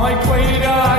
my quaida.